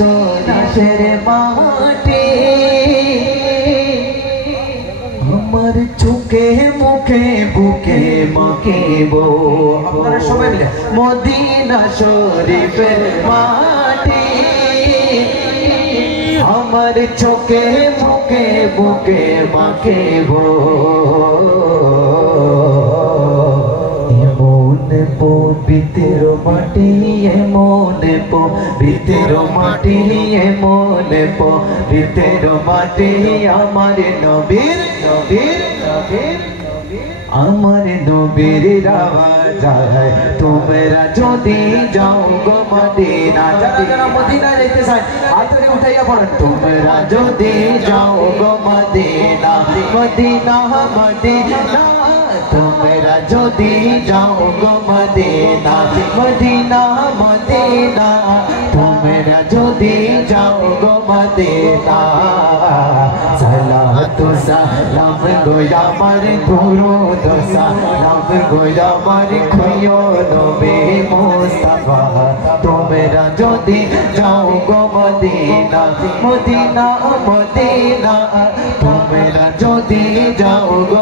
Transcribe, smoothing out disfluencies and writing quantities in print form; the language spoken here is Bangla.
শরীফের মাটি আমার চোখে মুখে বুকে মাখিব আপনারা সবাই মিলে মদিনা শরীফের মাটি আমার চোখে মুখে বুকে মাখিব পবিত্র মাটি এমন পবিত্র মাটি এমন পবিত্র মাটি আমার নবীর নবীর নবীর আমার নবীর রাজায় তোমরা যদি যাও গো মদিনা যারা যারা মদিনা যেতে চায় হাত ধরে উঠাইয়া পড়েন তোমরা যদি যাও গো মদিনা মদিনা মদিনা তোমরা যদি যাও গো মদিনা মদিনা মদিনা তোমরা যদি যাও গো মদিনা সালাতু সালাম গো আমার দুরূদ সালাম গো আমার খোয় নবী মুস্তাফা তোমরা যদি যাও গো মদিনা মদিনা মদিনা তোমরা যদি যাও গো